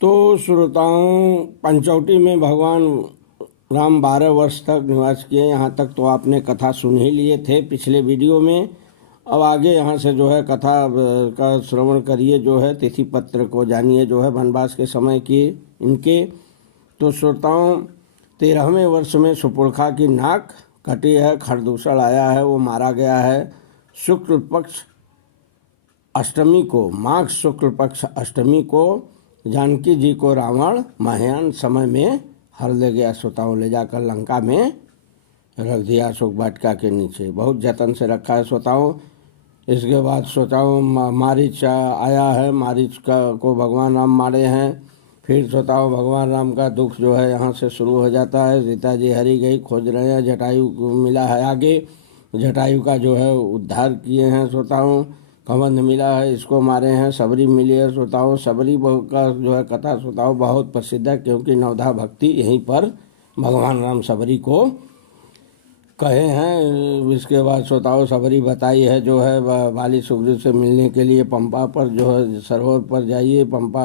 तो श्रोताओं, पंचवटी में भगवान राम 12 वर्ष तक निवास किए। यहाँ तक तो आपने कथा सुन ही लिए थे पिछले वीडियो में। अब आगे यहाँ से जो है कथा का श्रवण करिए, जो है तिथि पत्र को जानिए, जो है वनवास के समय की इनके। तो श्रोताओं, 13वें वर्ष में सुपुरखा की नाक कटी है, खरदूषण आया है, वो मारा गया है। शुक्ल पक्ष अष्टमी को, माघ शुक्ल पक्ष अष्टमी को जानकी जी को रावण मध्याह्न समय में हर ले गया। श्रोताओं, ले जाकर लंका में रख दिया अशोक वाटिका के नीचे। बहुत जतन से रखा है श्रोताओं। इसके बाद श्रोताओं मारीच आया है, मारीच को भगवान राम मारे हैं। फिर श्रोताओं, भगवान राम का दुख जो है यहाँ से शुरू हो जाता है। सीता जी हरी गई, खोज रहे हैं, जटायु को मिला है आगे, जटायु का जो है उद्धार किए हैं श्रोताओं। कबंध मिला है, इसको मारे हैं। सबरी मिली है श्रोताओं। सबरी का जो है कथा श्रोताओं बहुत प्रसिद्ध है, क्योंकि नवधा भक्ति यहीं पर भगवान राम सबरी को कहे हैं। इसके बाद श्रोताओं सबरी बताई है जो है बाली सुग्रीव से मिलने के लिए पंपा पर जो है सरोवर पर जाइए, पंपा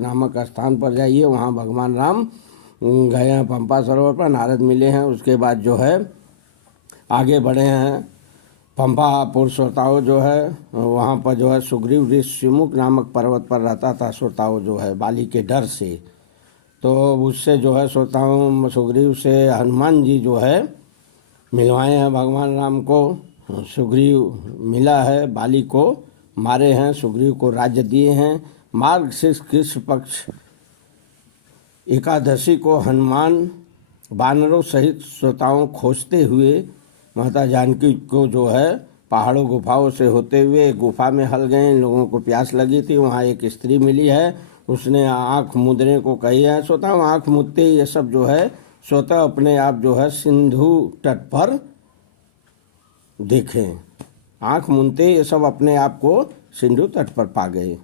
नामक स्थान पर जाइए। वहाँ भगवान राम गए हैं पंपा सरोवर पर, नारद मिले हैं। उसके बाद जो है आगे बढ़े हैं पंपापुर। श्रोताओं जो है वहाँ पर जो है सुग्रीव ऋषिमुख नामक पर्वत पर रहता था श्रोताओं, जो है बाली के डर से। तो उससे जो है श्रोताओं सुग्रीव से हनुमान जी जो है मिलवाए हैं भगवान राम को। सुग्रीव मिला है, बाली को मारे हैं, सुग्रीव को राज्य दिए हैं। मार्गशीर्ष कृष्ण पक्ष एकादशी को हनुमान वानरों सहित श्रोताओं खोजते हुए माता जानकी को जो है पहाड़ों गुफाओं से होते हुए गुफा में हल गए। इन लोगों को प्यास लगी थी, वहाँ एक स्त्री मिली है, उसने आँख मूंदने को कही है। श्रोताओं, आँख मूंदते ये सब जो है स्वतः अपने आप जो है सिंधु तट पर देखें। आँख मूंदते ये सब अपने आप को सिंधु तट पर पा गए।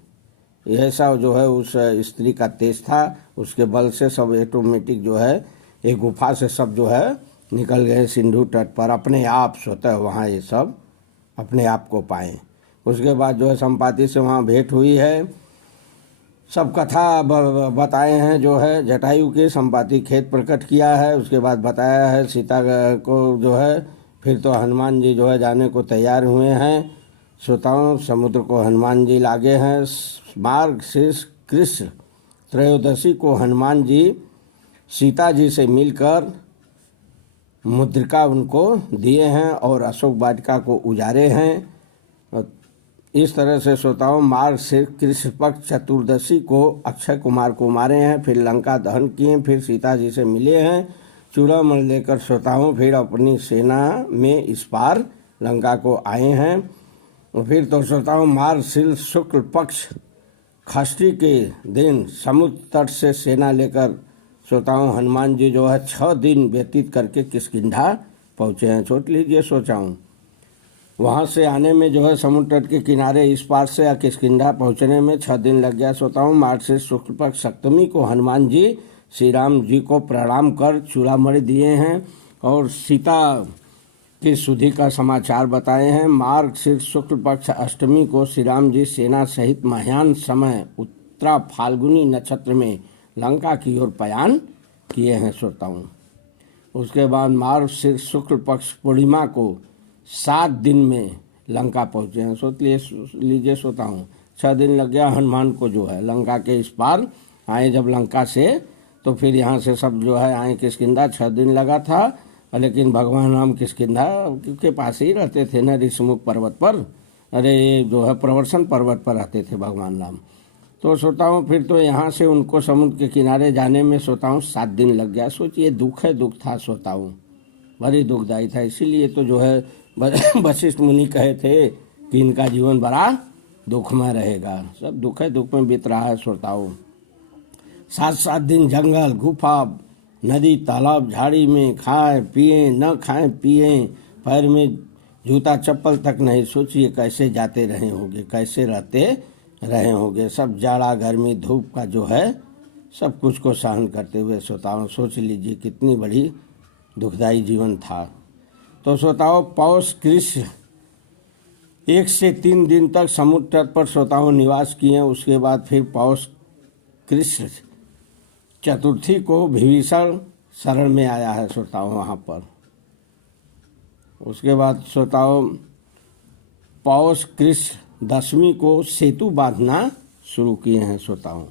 यह सब जो है उस स्त्री का तेज था, उसके बल से सब ऑटोमेटिक जो है एक गुफा से सब जो है निकल गए सिंधु तट पर अपने आप स्वतः। वहाँ ये सब अपने आप को पाएँ। उसके बाद जो है संपाति से वहाँ भेंट हुई है। सब कथा बताए हैं जो है जटायु के। संपाति खेत प्रकट किया है, उसके बाद बताया है सीता को जो है। फिर तो हनुमान जी जो है जाने को तैयार हुए हैं। श्रोताओं, समुद्र को हनुमान जी लागे हैं। मार्गशीर्ष कृष्ण त्रयोदशी को हनुमान जी सीता जी से मिलकर मुद्रिका उनको दिए हैं और अशोक वाटिका को उजारे हैं। इस तरह से श्रोताओं मार्गशीर्ष कृष्ण पक्ष चतुर्दशी को अक्षय कुमार को मारे हैं। फिर लंका दहन किए, फिर सीता जी से मिले हैं चूड़ामणि लेकर। श्रोताओं फिर अपनी सेना में इस पार लंका को आए हैं। फिर तो श्रोताओं मार्गशीर्ष शुक्ल पक्ष षष्ठी के दिन समुद्र तट से सेना लेकर श्रोताओं हनुमान जी जो है 6 दिन व्यतीत करके किष्किंधा पहुँचे हैं। सोच लीजिए श्रोताओं, वहाँ से आने में जो है समुद्र तट के किनारे इस पार से किष्किंधा पहुँचने में 6 दिन लग गया। श्रोताओं, मार्गशीर्ष शुक्ल पक्ष सप्तमी को हनुमान जी श्री राम जी को प्रणाम कर चूड़ामणि दिए हैं और सीता की शुद्धि का समाचार बताए हैं। मार्गशीर्ष शुक्ल पक्ष अष्टमी को श्री राम जी सेना सहित मध्याह्न समय उत्तरा फाल्गुनी नक्षत्र में लंका की ओर पलायन किए हैं श्रोताओं। उसके बाद मार्गशीर्ष शुक्ल पक्ष पूर्णिमा को 7 दिन में लंका पहुँचे हैं। सोच लीजिए श्रोताओं, 6 दिन लग गया हनुमान को जो है लंका के इस पार आए जब लंका से। तो फिर यहाँ से सब जो है आए किष्किंधा। 6 दिन लगा था, लेकिन भगवान राम किष्किंधा के पास ही रहते थे न, ऋषिमुख पर्वत पर। अरे जो है प्रवर्षण पर्वत पर रहते थे भगवान राम। तो श्रोताओं फिर तो यहाँ से उनको समुद्र के किनारे जाने में श्रोताओं 7 दिन लग गया। सोचिए, दुख है, दुख था श्रोताओं, बड़ी दुखदायी था। इसीलिए तो जो है वशिष्ठ मुनि कहे थे कि इनका जीवन बड़ा दुखमय रहेगा। सब दुख है, दुख में बीत रहा है श्रोताओं। 7-7 दिन जंगल, गुफा, नदी, तालाब, झाड़ी में खाए पिए, न खाएं पिए, पैर में जूता चप्पल तक नहीं। सोचिए कैसे जाते रहे होंगे, कैसे रहते रहे होंगे। सब जाड़ा गर्मी धूप का जो है सब कुछ को सहन करते हुए श्रोताओं सोच लीजिए कितनी बड़ी दुखदायी जीवन था। तो श्रोताओं पौष कृष्ण 1 से 3 दिन तक समुद्र तट पर श्रोताओं निवास किए। उसके बाद फिर पौष कृष्ण चतुर्थी को विभीषण शरण में आया है श्रोताओं वहाँ पर। उसके बाद श्रोताओं पौष कृष्ण दशमी को सेतु बांधना शुरू किए हैं श्रोताओं।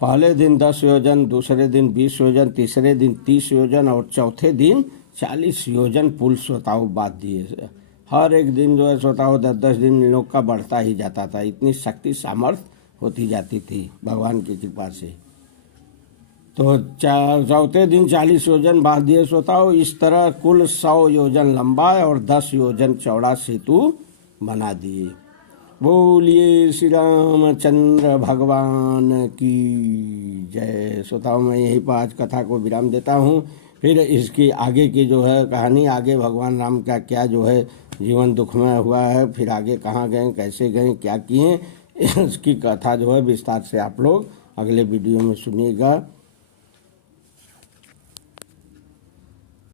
पहले दिन 10 योजन, दूसरे दिन 20 योजन, तीसरे दिन 30 योजन और चौथे दिन 40 योजन पुल श्रोताओं बांध दिए। हर एक दिन जो है श्रोताओं 10-10 दिन इन लोग का बढ़ता ही जाता था। इतनी शक्ति सामर्थ्य होती जाती थी भगवान की कृपा से। तो चौथे दिन 40 योजन बांध दिए श्रोताओं। इस तरह कुल 100 योजन लंबा और 10 योजन चौड़ा सेतु बना दिए। बोलिए श्री रामचंद्र भगवान की जय। श्रोताओं मैं यहीं पर आज कथा को विराम देता हूँ। फिर इसकी आगे की जो है कहानी, आगे भगवान राम का क्या जो है जीवन दुखमय हुआ है, फिर आगे कहाँ गए, कैसे गए, क्या किए, इसकी कथा जो है विस्तार से आप लोग अगले वीडियो में सुनिएगा।